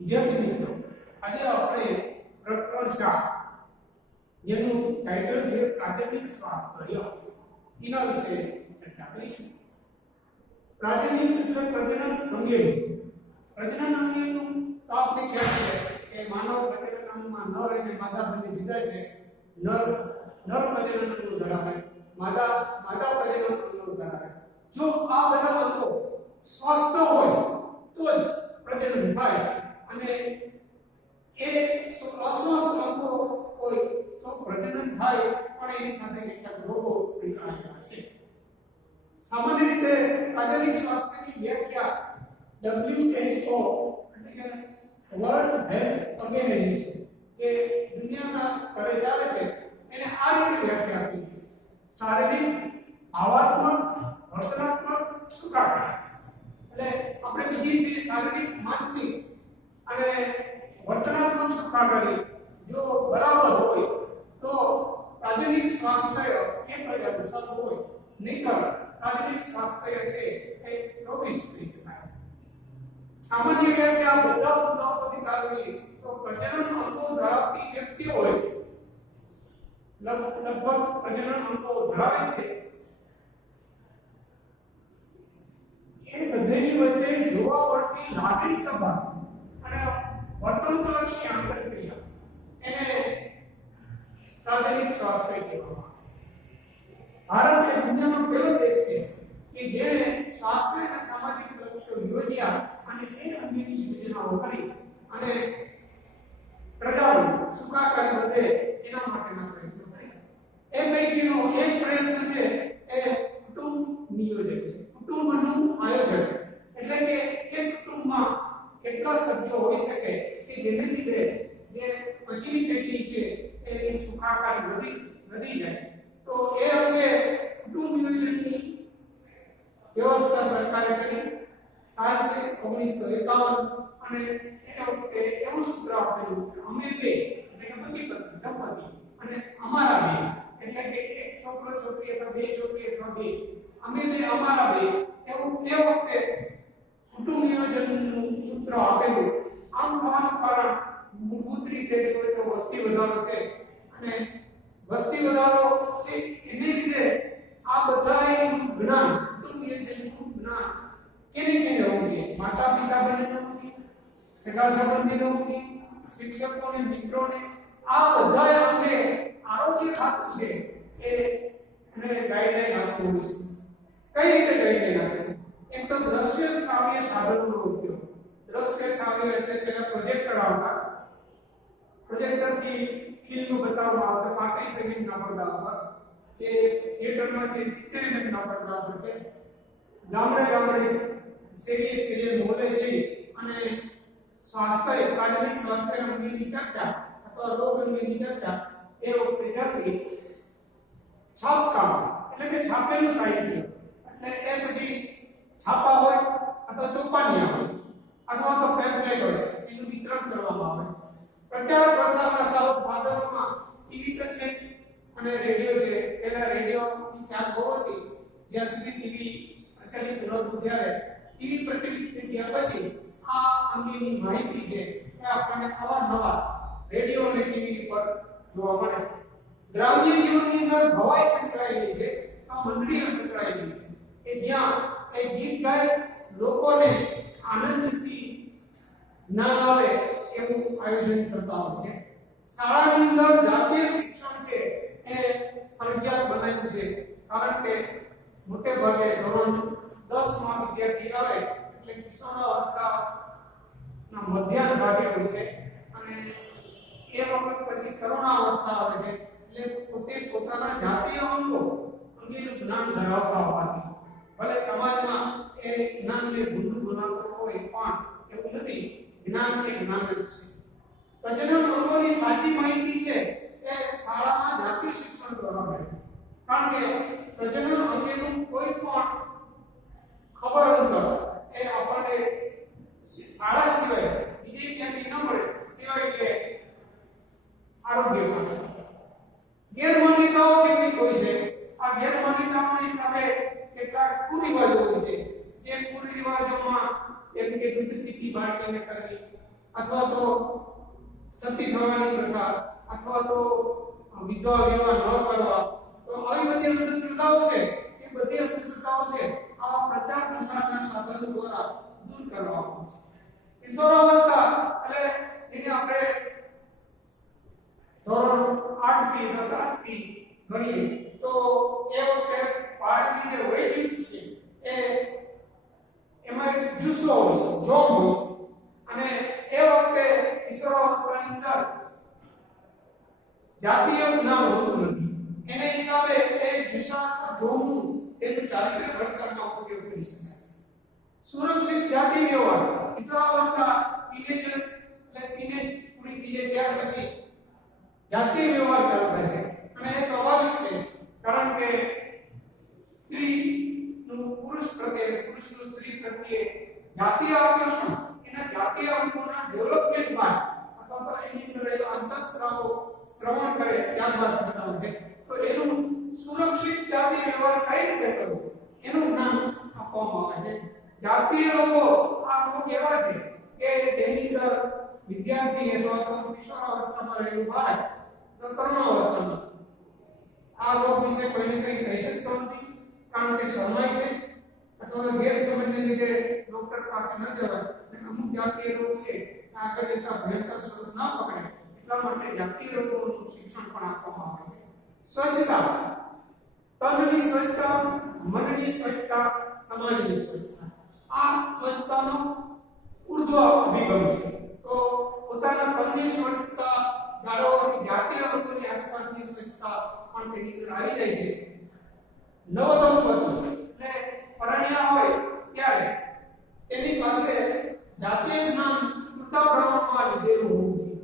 વિદ્યાર્થી મિત્રો, આજે આપણે પ્રકરણ 4 જેનું ટાઇટલ છે પ્રાથમિક સ્વાસ્થ્ય એના વિશે ચર્ચા કરીશું. પ્રાથમિક એટલે પ્રજનન અંગેનું. પ્રજનન અંગેનું તો આપણે ખ્યાલ છે કે માનવ પ્રજનન અંગમાં નર અને માદા બંને જુદા છે. નર પ્રજનન અંગ ધરાવે, માદા પ્રજનન અંગ ધરાવે. જો આ બધા અંગો સ્વસ્થ હોય તો જ પ્રજનન થાય અને એ અસ્વસ્થ અંગો હોય તો પ્રજનન થાય પણ એની સાથે કેટલાક રોગો સંકળાયેલા છે. સામાન્ય રીતે પ્રાથમિક સ્વાસ્થ્યની વ્યાખ્યા WHO એટલે કે વર્લ્ડ હેલ્થ ઓર્ગેનાઇઝેશન જે દુનિયાના સ્તરે ચાલે છે એને આ રીતે વ્યાખ્યા આપી છે: શારીરિક, ભાવાત્મક, વર્તનાત્મક, સુખાકારી. એટલે આપણે બીજી રીતે શારીરિક, માનસિક અને વર્તનાત્મક સુખાકારી જો બરાબર હોય તો પ્રાથમિક સ્વાસ્થ્ય એક પ્રકારનું સારું હોય, નહીંતર પ્રાથમિક સ્વાસ્થ્ય છે એ રોગિષ્ટ થઈ શકાય. સામાન્ય વ્યાખ્યા બધા મુદ્દાઓ પરથી તારવી તો પ્રજનન અંગો ધરાવતી વ્યક્તિ હોય છે, લગભગ પ્રજનન અંગો ધરાવે છે, એ બધેની વચ્ચે જોવા મળતી લાગણી સંભાળ અને વર્તનલક્ષી આંતરક્રિયા એને પ્રાથમિક સ્વાસ્થ્ય કહેવામાં આવે. ભારત એ દુનિયાનો પહેલો દેશ છે કે જેણે સ્વાસ્થ્ય અને સામાજિક લક્ષ્યો યોજ્યા અને એ અંગેની યોજનાઓ કરી અને પ્રજાનું સુખાકારી વધે એના માટેના પ્રયત્નો કર્યા. એ પૈકીનો એક પ્રયત્ન છે એ કુટુંબ નિયોજન છે, કુટુંબનું આયોજન. એટલે કે એક કુટુંબમાં કેટલા સભ્યો હોઈ શકે કે જેને લીધે જે પછીની પેઢી છે એની સુખાકારી વધી જાય. તો એ અંગે કુટુંબ નિયોજનની વ્યવસ્થા સરકારે કરી. સાલ છે 1951 અને એ વખતે એવું સૂત્ર આપેલું કે અમે બે એટલે કે પતિ પત્ની દંપતી અને અમારા બે એટલે કે એક છોકરો છોકરી અથવા બે છોકરી અથવા બે અમે બે અમારા બે એવું એ વખતે કુટુંબ નિયોજનનું સૂત્ર આપેલું. આમ થવાનું કારણ મૂળભૂત રીતે જોઈએ તો વસ્તી વધારો છે અને વસ્તી વધારો છે એને લીધે આ બધાનું જ્ઞાન, કુટુંબ નિયોજનનું જ્ઞાન કેને હોવું જોઈએ? માતા પિતા બંને હોવું જોઈએ, સગા સંબંધીને હોવું જોઈએ, શિક્ષકોને, મિત્રોને. આ બધા અંગે આરોગ્ય ખાતું છે એને ગાઈડલાઈન આપવું હોય છે. કઈ રીતે ગાઈડલાઈન આપે છે? એક તો દ્રશ્ય શ્રાવ્ય સાધનોનો ઉપયોગ. દ્રશ્ય શ્રાવ્ય એટલે પેલા પ્રોજેક્ટર આવતા, પ્રોજેક્ટરથી ફિલ્મ બતાવવામાં આવતા 35 સેકન્ડના પડદા પર, જે થિયેટરમાં છે 70 મિનિટના પડદા પર છે. ગામડે શેરીએ મોહલ્લે જઈ અને સ્વાસ્થ્ય, પ્રાથમિક સ્વાસ્થ્ય અંગેની ચર્ચા અથવા રોગ અંગેની ચર્ચા એ વખતે ચાલતી. છાપકામ એટલે કે છાપેલું સાહિત્ય એટલે એ પછી છાપા હોય અથવા ચોપાનિયા હોય અથવા તો પેમ્પલેટ હોય એનું વિતરણ કરવામાં આવે. પ્રચાર પ્રસારના સાધનોમાં ટીવી તો છે અને રેડિયો છે. પહેલા રેડિયોની ચાલ બહુ હતી, જ્યાં સુધી ટીવી પ્રચલિત નહોતું ત્યારે. ટીવી પ્રચલિત થયા પછી આ અંગેની માહિતી છે એ આપણને અવારનવાર રેડિયો અને ટીવી પર જોવા મળે છે. ગ્રામ્ય જીવનની અંદર ભવાઈ સંકળાયેલી છે, આ મંડળીઓ સંકળાયેલી છે કે જ્યાં એ ગીત ગાય લોકોને આનંદથી જ્ઞાન આવે એવું આયોજન કરતા હોય છે. શાળાની અંદર જાતીય શિક્ષણ છે એ ફરજિયાત બનાવ્યું છે, કારણ કે મોટે ભાગે ધોરણ 10 માં વિદ્યાર્થી આવે એટલે કિશોરાવસ્થાના મધ્યાહન ભાગે હોય છે અને એ વખત પછી તરુણાવસ્થા આવે છે. એટલે પોતે પોતાના જાતીય અંગો અંગેનું જ્ઞાન ધરાવતા હોવાથી ભલે સમાજમાં એ જ્ઞાનને ભૂંડું બનાવતો હોય પણ એવું નથી. જ્ઞાન એ જ્ઞાન જ છે. પ્રજનન અંગોની સાચી માહિતી છે એ શાળામાં જાતીય શિક્ષણ દ્વારા મળે છે, કારણ કે પ્રજનન અંગેનું કોઈ પણ ખબર અંતર એ આપણને શાળા સિવાય બીજે ક્યાંથી ન મળે, સિવાય કે આરોગ્ય ખાતું. ગેરમાન્યતાઓ કેટલીક હોય છે. આ ગેરમાન્યતાઓની સાથે કેટલાક કુરિવાજો હોય છે. જે કુરિવાજોમાં જેમ કે દૂધ પીતી બાળકીને કરવી અથવા તો સતી થવાની પ્રથા અથવા તો વિધવા વિવાહ ન કરવા, તો આવી બધી અંધશ્રદ્ધાઓ છે. એ બધી અંધશ્રદ્ધાઓ છે આ પ્રચાર પ્રસારના સાધનો દ્વારા દૂર કરવામાં આવે છે. કિશોરાવસ્થા એટલે જેને આપણે ધોરણ 8 થી 10 થી ગણીએ તો એ વખતે બાળકની જે વય જૂથ છે એમાં એક જુસ્સો હોય છે, જોમ હોય છે, અને એ વખતે કિશોરાવસ્થાની અંદર જાતીય જ્ઞાન હોતું નથી. એને હિસાબે એ જુસ્સા જોમનું તેનું ચારિત્ર્ય ઘડતરમાં ઉપયોગ કરી શકાય છે. સુરક્ષિત જાતિ વ્યવહાર કિશોરાવસ્થા ટીનેજર એટલે ટીનેજ પૂરી થઈ જાય ત્યાર પછી જાતીય વ્યવહાર ચાલુ થાય છે, અને એ સ્વાભાવિક છે કારણ કે સ્ત્રીનું પુરુષ પ્રત્યે પુરુષનું સ્ત્રી પ્રત્યે જાતીય આકર્ષણ એના જાતીય અંગોના ડેવલપમેન્ટ બાદ અથવા તો એની અંદર રહેલા અંતઃસ્ત્રાવો શ્રવણ કરે ત્યારબાદ થતા હોય છે. તો એનું સુરક્ષિત જાતીય વ્યવહાર કઈ રીતે કરવો એનું જ્ઞાન આપવામાં આવે છે. જાતીય રોગો આ રોગ એવા છે કે તેની અંદર વિદ્યાર્થી અથવા તો કિશોરાવસ્થામાં રહેલું બાળક તો તરુણાવસ્થામાં આ રોગ વિશે કોઈને કંઈ કહી શકતો નથી કારણ કે શરમાય છે અથવા ગેરસમજને લીધે ડોક્ટર પાસે ન જવાય. અમુક જાતીય રોગ છે આગળ જતા ભયંકર સ્વરૂપ ના પકડે એટલા માટે જાતીય રોગોનું શિક્ષણ પણ આપવામાં આવે છે. સ્વચ્છતા તનની સ્વચ્છતા, મનની સ્વચ્છતા, સમાજની સ્વચ્છતા, આ સ્વચ્છતાનો ઉર્ધ્વ અભિગમ છે. તો પોતાના તનની સ્વચ્છતા જાળવવાની જાતીય રોગોની આસપાસની સ્વચ્છતા પણ તેની અંદર આવી જાય છે. નવદંપતિ એટલે પરણ્યા હોય ત્યારે એની પાસે જાતીય જ્ઞાન પૂરતા પ્રમાણમાં લીધેલું હોવું જોઈએ,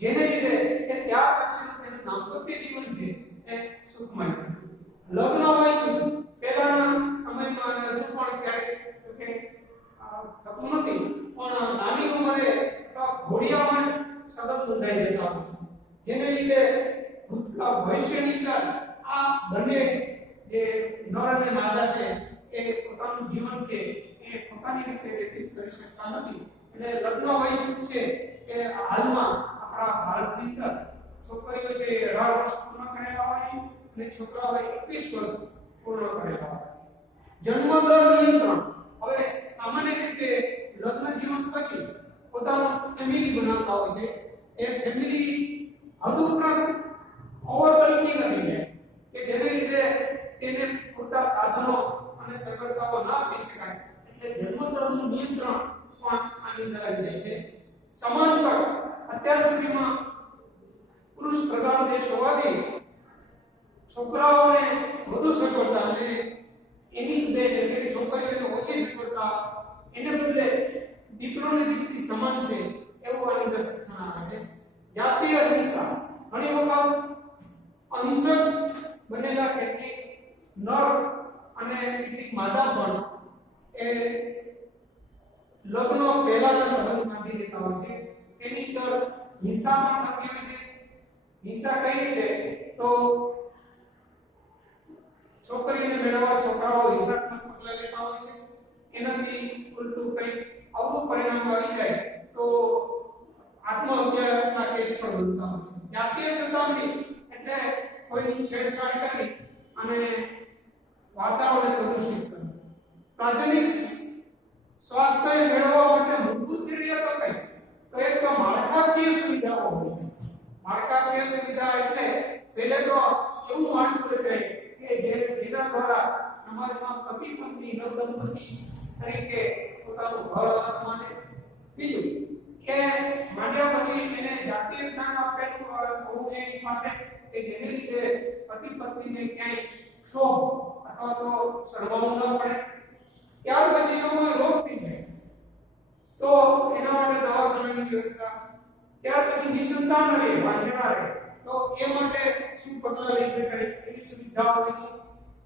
જેને લીધે કે ત્યાર પછીનું તેનું દાંપત્ય જીવન છે એ સુખમય. લગ્ન હોય છે પહેલાના સમયમાં હજુ પણ ક્યારેક કે થતું નથી, પણ નાની ઉંમરે ઘોડિયામાં સદન નોંધાઈ જતા હોય છે, જેને લીધે ભૂતકાળ ભવિષ્યની અંદર આ બંને જે નર અને માદા છે એ પોતાનું જીવન છે એ પોતાની રીતે વ્યતીત કરી શકતા નથી. એટલે લગ્ન વય છે એ હાલમાં આપણા ભારતની અંદર છોકરીઓ છે 18 વર્ષ પૂર્ણ કરેલા હોય અને છોકરાઓ 21 વર્ષ પૂર્ણ કરેલા હોય. જન્મદર નિયંત્રણ હવે સામાન્ય રીતે લગ્ન જીવન પછી પોતાનું ફેમિલી બનાવતા હોય છે. એ ફેમિલી હદુપરાંત ઓવરબલ્કિંગ કરી જાય કે જેને લીધે તેને પૂરતા સાધનો અને સગવડતાઓ ન આપી શકાય. એટલે જન્મદરનું નિયંત્રણ પણ આની અંદર આવી જાય છે. સમાંતર અત્યાર સુધીમાં પુરુષ પ્રધાન દેશ હોવાથી છોકરાઓને વધુ સગવડતા અને એની જ એટલે છોકરીઓને ઓછી સગવડતા, એને બદલે દીકરોને દીકરી સમાન છે એવું આની અંદર શિક્ષણ આવે છે. જાતીય હિંસા ઘણી વખત અહિંસક બનેલા કેટલીક નર અને કેટલીક માદા પણ એ લગ્ન પહેલાના સંબંધ બાંધી લેતા હોય છે. એની અંદર હિંસા પણ થતી હોય છે. હિંસા કઈ રીતે તો છોકરીને મેળવવા છોકરાઓ હિંસાત્મક પગલાં લેતા હોય છે. એનાથી ઉલટું કંઈક આવું પરિણામ આવી જાય તો આત્મહત્યાના કેસ પણ બનતા હોય છે. જાતીય સતામણી એટલે કોઈની છેડછાડ કરી અને વાતાવરણ પ્રદૂષિત કરવું. પ્રાથમિક સ્વાસ્થ્ય મેળવવા માટે મૂળભૂત જરૂરિયાતો કઈ તો એક માળખાકીય સુવિધાઓ હોય. માળખાકીય સુવિધા એટલે પહેલે તો એવું માળખું રચાય કે જેના દ્વારા સમાજમાં પતિ પત્ની નવદંપતિ તરીકે પોતાનું ઘર માટે. બીજું કે માંડ્યા પછી એને જાતીય જ્ઞાન આપેલું હોવું જોઈએ પાસે કે જેને લીધે પતિ પત્નીને ક્યાંય ક્ષોભ અથવા તો સળવાવું ન પડે. ત્યાર પછી જો કોઈ રોગ થઈ જાય તો એના માટે દવાખાનાની વ્યવસ્થા. ત્યાર પછી નિસંતાન રહે, વાંઝણા રહે તો એ માટે શું પગલાં લઈ શકાય એની સુવિધાઓ હોય.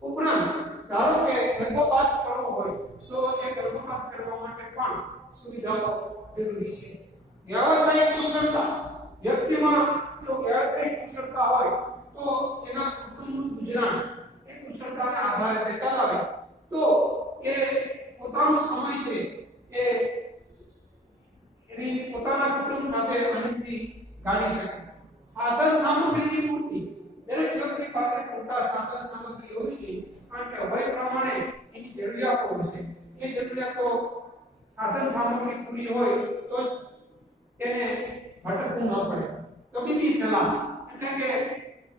ઉપરાંત ધારો કે ગર્ભપાત કરવો હોય તો એ ગર્ભપાત કરવા માટે પણ સુવિધાઓ જરૂરી છે. વ્યવસાયિક કુશળતા વ્યક્તિમાં જો વ્યવસાયિક કુશળતા હોય તો એના કુટુંબનું ગુજરાન એ કુશળતાના આધારે તે ચલાવે તો એ પોતાનો સમય છે એ એની પોતાના કુટુંબ સાથે આનંદથી ગાળી શકે. સાધન સામગ્રીની પૂર્તિ, દરેક વ્યક્તિ પાસે પૂરતા સાધન સામગ્રી હોવી જોઈએ, કારણ કે વય પ્રમાણે એની જરૂરિયાતો હોય છે. એ જરૂરિયાતો સાધન સામગ્રી પૂરી હોય તો તેને ભટકવું ન પડે. તબીબી સલાહ એટલે કે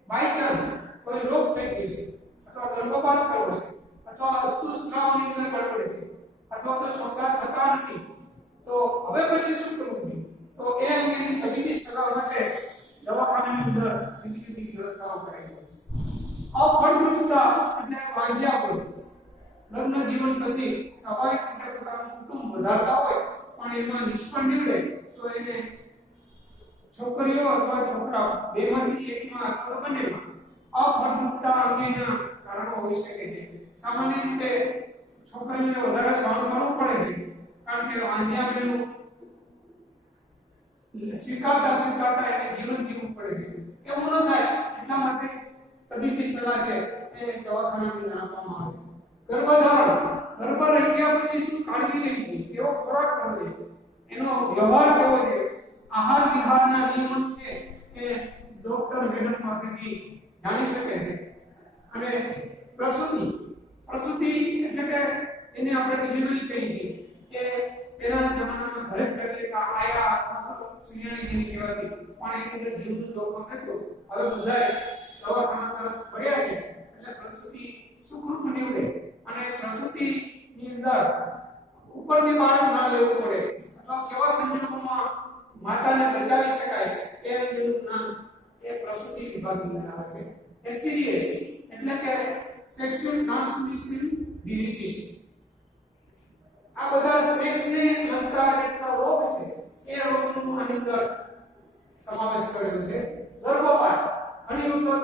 બાય ચાન્સ કોઈ રોગ થઈ ગયો છે, અથવા ગર્ભપાત કરવો છે, અથવા ઋતુસ્રાવની અંદર ગડબડ છે, અથવા તો છોકરા થતા નથી, તો હવે પછી શું કરવું જોઈએ? તો એ અંગેની તબીબી સલાહ માટે દવાખાનાની અંદર વિવિધ વ્યવસ્થાઓ કરેલી હોય છે. અફળદ્રુપતા એટલે વાંઝિયાપણું. લગ્ન જીવન પછી સ્વાભાવિક રીતે પોતાનું કુટુંબ વધારતા હોય પણ એમાં નિષ્ફળ નીવડે તો એને છોકરીઓ અથવા છોકરા બેમાંથી એકમાં અથવા બંનેમાં અફળદ્રુપતા અંગેના કારણો હોઈ શકે છે. સામાન્ય રીતે છોકરીઓને વધારે સહન કરવું પડે છે, કારણ કે વાંઝિયાપણું સ્વીકારતા એને જીવન જીવવું પડે છે. એવું ન થાય એટલા માટે તબીબી સલાહ છે એ દવાખાનાની અંદર આપવામાં આવે છે. ગર્ભધારણ, ગર્ભ રહી ગયા પછી શું કાળજી લેવી જોઈએ, કેવો ખોરાક લેવો જોઈએ, એનો વ્યવહાર કેવો છે, આહાર વિહારના નિયમો છે એ ડોક્ટર મેડમ પાસેથી જાણી શકે છે. અને પ્રસૂતિ, પ્રસૂતિ એટલે કે એને આપણે ડિલિવરી કહીએ છીએ કે પહેલાના જમાનામાં ઘરે જ કરેલી આયા સુનિયાની જેવી કહેવાતી, પણ એની અંદર જીવનું જોખમ હતું. હવે બધાએ દવાખાના તરફ વળ્યા છે એટલે પ્રસૂતિ સુખરૂપ નીવડે અને પ્રસૂતિની અંદર ઉપરથી બાળક ના લેવું પડે અથવા કેવા સંજોગોમાં માતાને બચાવી શકાય એ અંગેનું જ્ઞાન એ પ્રસૂતિ વિભાગની અંદર આવે છે. STDs એટલે કે સેક્સ્યુઅલ ટ્રાન્સમિશન ડિસીઝ, આ બધા સેક્સને લગતા જેટલા રોગ છે એ રોગનું આની અંદર સમાવેશ કરેલો છે. ગર્ભપાત, ઘણી વખત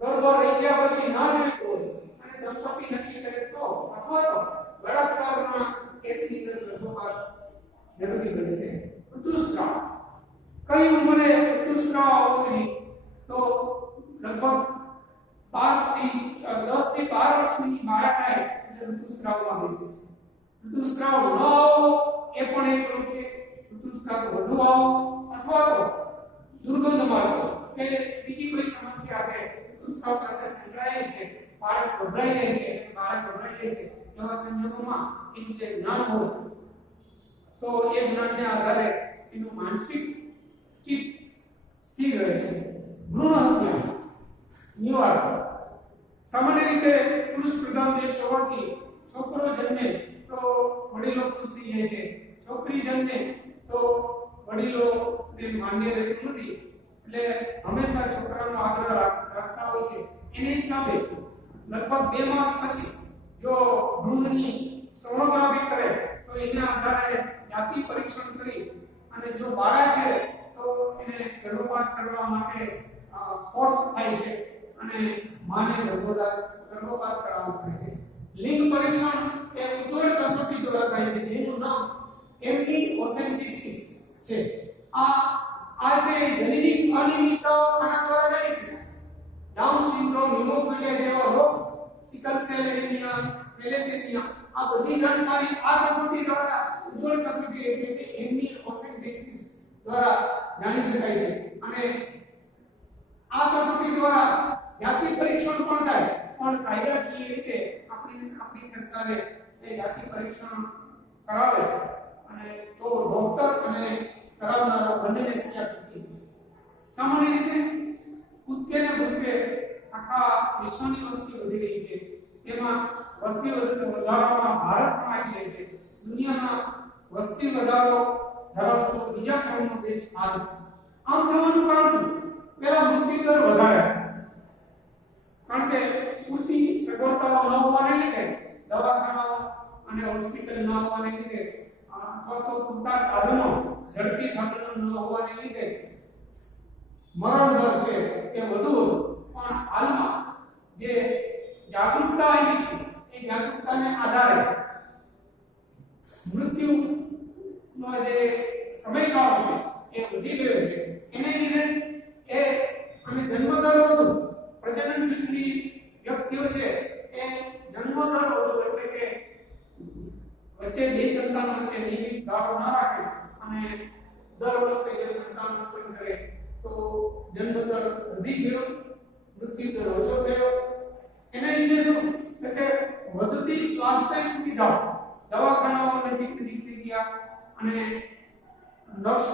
ગર્ભ રહી ગયા પછી ના રહેતો હોય અને દંપતી નક્કી કરે તો અથવા તો બળાત્કારના કેસની અંદર ગર્ભપાત જરૂરી બને છે. ઋતુસ્રાવ, કઈ ઉંમરે ઋતુસ્રાવ આવવો જોઈએ? તો લગભગ 10 થી 12 વર્ષની બાળક થાય એટલે ઋતુસ્રાવમાં બેસે છે. ઋતુસ્રાવ ન આવો એ પણ એક રોગ છે. ઋતુસ્રાવ વધુ આવો અથવા તો દુર્ગંધ માર્ગો કે બીજી કોઈ સમસ્યા છે ઋતુસ્રાવ સાથે સંકળાયેલી છે, બાળક ગભરાઈ જાય છે, બાળક ગભરાઈ જાય છે, એવા સંજોગોમાં એનું જે જ્ઞાન હોય તો એ જ્ઞાનને આધારે એનું માનસિક ચિત્ત સ્થિર રહે છે. ભ્રૂણ હત્યા નિવારણ, સામાન્ય રીતે પુરુષ પ્રધાન દેશ હોવાથી છોકરો જન્મે તો વડીલો ખુશ થઈ જાય છે, છોકરી જન્મે તો વડીલોને માન્ય રહેતું નથી, એટલે હંમેશા છોકરાનો આગ્રહ રાખતા હોય છે. એની હિસાબે લગભગ 2 માસ પછી જો ભ્રૂણની સોનોગ્રાફી કરે તો એના આધારે જાતિ પરીક્ષણ કરી અને જો બાળક છે તો એને ગર્ભપાત કરવા માટે ફોર્સ થાય છે અને માને ગર્ભપાત કરાવવું પડે છે. લિંગ પરીક્ષણ એ ઉજ્જવળ કસોટી દ્વારા થાય છે, જેનું નામ એમ્નિયોસેન્ટેસિસ છે. આ છે જનીનિક અનિયમિતતા આના દ્વારા જાય છે. ડાઉન સિન્ડ્રોમ, હિમોફિલિયા જેવા રોગ, સિકલ સેલ એનિમિયા, થેલેસેમિયા, આ બધી જાણકારી આ કસોટી દ્વારા, ઉજ્જવળ કસોટી એટલે કે એમ્નિયોસેન્ટેસિસ દ્વારા જાણી શકાય છે. અને આ કસોટી દ્વારા જાતિ પરીક્ષણ પણ થાય, પણ કાયદાકીય રીતે આપણી સરકારે એ જાતિ પરીક્ષણ કરાવે અને તો ડોક્ટર અને કરાવનારા બંનેને સજા થતી હોય છે. સામાન્ય રીતે કૂદકે ને ભૂસકે આખા વિશ્વની વસ્તી વધી રહી છે, તેમાં વસ્તી વધારામાં ભારત પણ આવી રહી છે. દુનિયામાં વસ્તી વધારો ધરાવતો બીજા ક્રમનો દેશ ભારત છે. આમ થવાનું કારણ શું? પહેલા મૃત્યુ દર વધારે, કારણ કે પૂરતી સગવડતાઓ ન હોવાને લીધે, દવાખાનાઓ અને હોસ્પિટલ ન હોવાને લીધે, અથવા તો પૂરતા સાધનો, ઝડપી સાધનો ન હોવાને લીધે મરણ દર છે એ વધુ પણ હાલમાં જે જાગૃતતા આવી છે એ જાગૃતતાને આધારે મૃત્યુનો જે સમયગાળો છે એ વધી ગયો છે. એને લીધે એ અને જન્મદર વધુ, પ્રજનન ચૂકની વ્યક્તિઓ છે એ જન્મદર વધુ એટલે કે વચ્ચે બે સંતાનો વચ્ચે નિયમિત ગાળો ન રાખે અને દર વર્ષે જે સંતાન ઉત્પન્ન કરે તો જન્મદર વધી ગયો, મૃત્યુદર ઓછો થયો. એને લીધે શું કે વધતી સ્વાસ્થ્ય સુવિધાઓ, દવાખાનાઓ નજીક થઈ ગયા અને નર્સ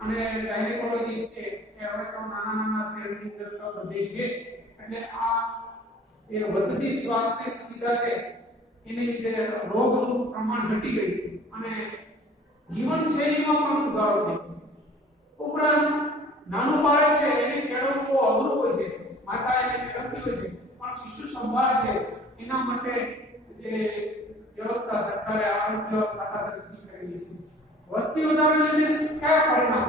અને ગાયનેકોલોજીસ્ટ છે એ હવે તો નાના શહેરની અંદર તો બધે છે. એટલે આ એ વધતી સ્વાસ્થ્ય સુવિધા છે એને લીધે રોગનું પ્રમાણ ઘટી ગયું અને જીવનશૈલીમાં પણ સુધારો થયો. ઉપરાંત નાનું બાળક છે એને કેળવવું બહુ અઘરું હોય છે, માતા એને કેળવતી હોય છે, પણ શિશુ સંભાળ છે એના માટે જે વ્યવસ્થા સરકારે આરોગ્ય ખાતા તરફથી કરેલી છે. વસ્તી વધારાને લીધે કયા પરિણામ?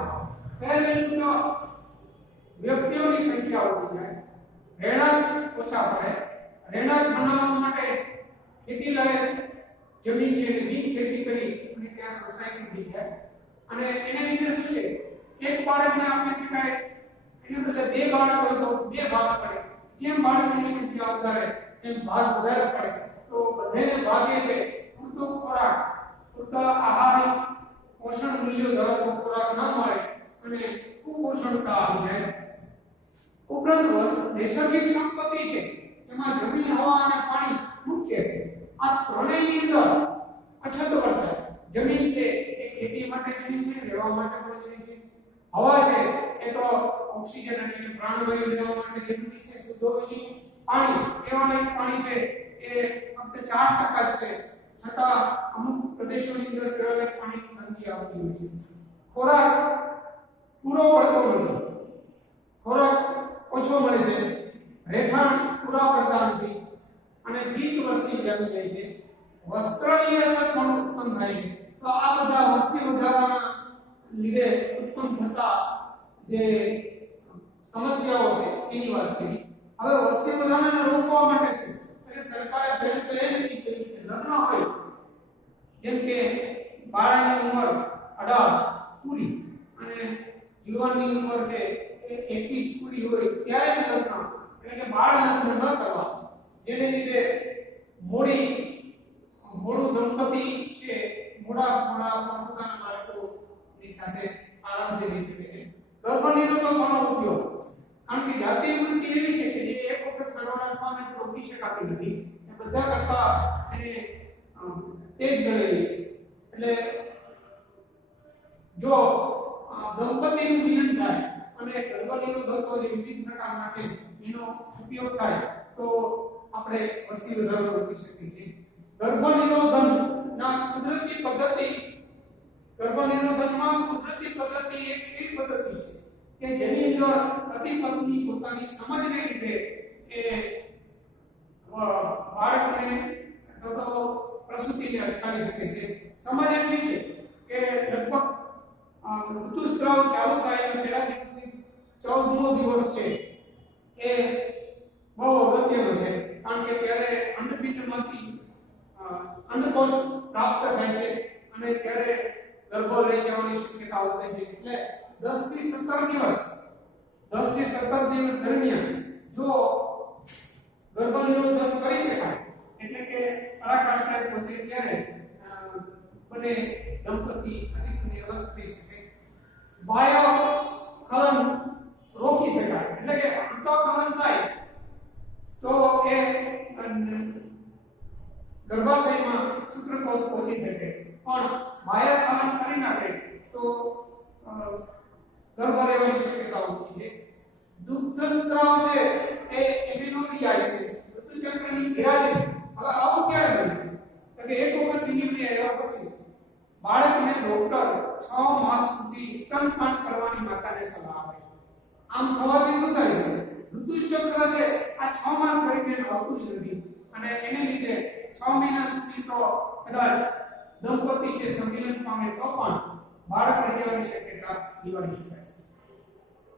પહેલું તો વ્યક્તિઓની સંખ્યા વધી જાય, રહેણાંક ઓછા પડે. રહેણાંક બનાવવા માટે ખેતી લાયક જમીન છે બિન ખેતી કરી અને ત્યાં સોસાયટી થઈ જાય અને એને લીધે શું છે એક બાળકને આપી શકાય એને બદલે બે બાળક હોય તો બે ભાગ પડે. જેમ બાળકોની સંખ્યા વધારે તેમ ભાગ વધારે પડે. તો બધાને ભાગે છે પૂરતો ખોરાક, પૂરતા આહાર, પોષણ મૂલ્યો ધરાવતો ખોરાક ન મળે અને કુપોષણતા આવી જાય. ઉપરાંત નૈસર્ગિક સંપત્તિ છે એમાં જમીન, હવા અને પાણી મુખ્ય છે. આ ત્રણેયની અંદર અછત વર્તાય. જમીન છે એ ખેતી માટે જમીન છે, રહેવા માટે પણ જમીન છે. હવા છે એ તો ઓક્સિજન અને પ્રાણવાયુ લેવા માટે જરૂરી છે, શુદ્ધ હોવી જોઈએ. પાણી, પીવાલાયક પાણી છે એ ફક્ત 4% જ છે, છતાં અમુક પ્રદેશોની અંદર પીવાલાયક પાણીની તંગી આવતી હોય છે. ખોરાક પૂરો પડતો નથી, ખોરાક ઓછો મળે છે, રહેઠાણ પૂરા પડતા નથી અને ગીચ વસ્તી જામી જાય છે. વસ્ત્રની અછત પણ ઉત્પન્ન થાય છે. તો આ બધા વસ્તી વધારાના લીધે ઉત્પન્ન થતા જે સમસ્યાઓ છે એની વાત કરી. હવે વસ્તી વધારાને રોકવા માટે શું? એટલે સરકારે પહેલું તો એ નક્કી કર્યું કે લગ્ન હોય, જેમ કે બાળકની ઉંમર 18 પૂરી અને યુવાનની ઉંમર છે 21 પૂરી હોય ત્યારે જ લગ્ન, એટલે કે બાળ લગ્ન ન કરવા. જેને લીધે મોડું દંપતી છે મોડા પોતાના બાળકોની સાથે આરામથી રહી શકે છે. ગર્ભનિરોધક ઘણો ઉપયોગ, કારણ કે જાતિ વૃત્તિ એવી છે કે જે એક વખત સર્વનાથમાં રોકી શકાતી નથી, એ બધા કરતા એને તેજ ગણેલી છે. એટલે જો દંપતીનું મિલન થાય અને ગર્ભનિરોધકો જે વિવિધ પ્રકારના છે એનો ઉપયોગ થાય તો આપણે વસ્તી વધારો રોકી શકીએ છીએ. ગર્ભનિરોધનમાં કુદરતી પદ્ધતિ એક એવી પદ્ધતિ છે કે જેની અંદર પતિ પત્ની પોતાની સમજને લીધે એ બાળકને અથવા પ્રસૂતિને અટકાવી શકે છે. સમજ એટલી છે કે લગભગ ઋતુસ્રાવ ચાલુ થાય અને પહેલા દિવસથી 14મો દિવસ છે એ બહુ અગત્યનો છે, કારણ કે ત્યારે અંડપિંડમાંથી અંડકોષ પ્રાપ્ત થાય છે અને ત્યારે ગર્ભ લઈ જવાની શક્યતા વધે છે. એટલે 10 થી 17 દિવસ દરમિયાન જો ગર્ભનિરોધન કરી શકાય એટલે કે પરાકાષ્ઠાએ પહોંચે ત્યારે બંને દંપતી પતિ અલગ થઈ શકે. બાહ્ય ખલન રોકી શકાય, એટલે કે અંતઃખલન થાય તો એ ગર્ભાશયમાં શુક્રકોષ પહોંચી શકે, પણ બાહ્ય ખલન કરી નાખે તો ગર્ભ રહેવાની શક્યતા ઓછી છે. દુગ્ધસ્રાવ છે એ એપિનોટિયા ઋતુચક્રની ગેરહાજરી. હવે આવું ક્યારે બને છે કે એક વખત ડિલિવરી આવ્યા પછી બાળકને ડોક્ટર 6 માસ સુધી સ્તનપાન કરવાની માતાને સલાહ આપે છે. આમ થવાથી શું થાય છે? ઋતુચક્ર છે આ 6 માસ દરમિયાન આવતું જ નથી અને એને લીધે 6 મહિના સુધી તો કદાચ દંપતી છે સંમિલન પામે તો પણ બાળક રહી જવાની શક્યતા જીવાડી શકાય છે.